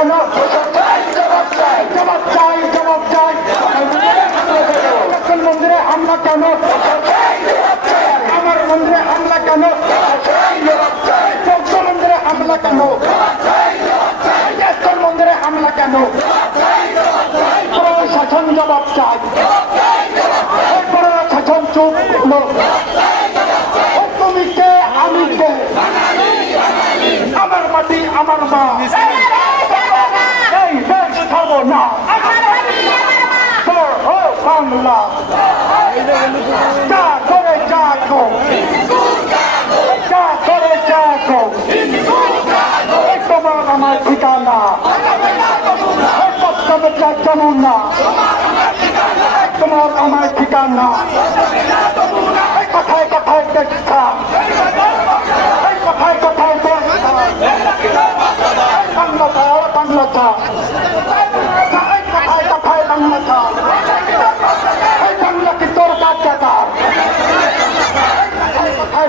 কেন? জবাব চাই মন্দিরে হামলা কেন? আমার মন্দিরে হামলা কেন? বৌদ্ধ মন্দিরে হামলা কেন? ইস্কন মন্দিরে হামলা কেন? প্রশাসন জবাব চাই প্রশাসন চুপ হলো। তুমি কে? আমি কে? আমার মাটি, আমার মা। না বাংলা যা করে যা গো যা করে যা গো এই তোমার আমার ঠিকানা যমুনা তোমার আমার ঠিকানা কথায় কথায় দেখা এই কথায় কথায় দেখা বাংলা চাও বাংলা চাও এই কথায় কথায় বাংলা চাও এই বাংলা কি তোর বাচ্চাদার এই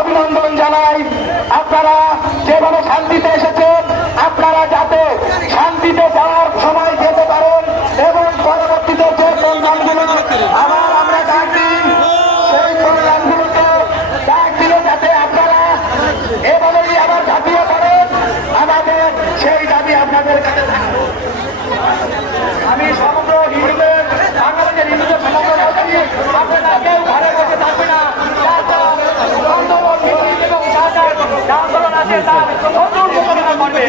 অভিনন্দন জানাই। আপনারা যেভাবে শান্তিতে এসেছেন আপনারা যাতে যে আন্দোলন আছে তার প্রচুর মোকাবিলা করবে।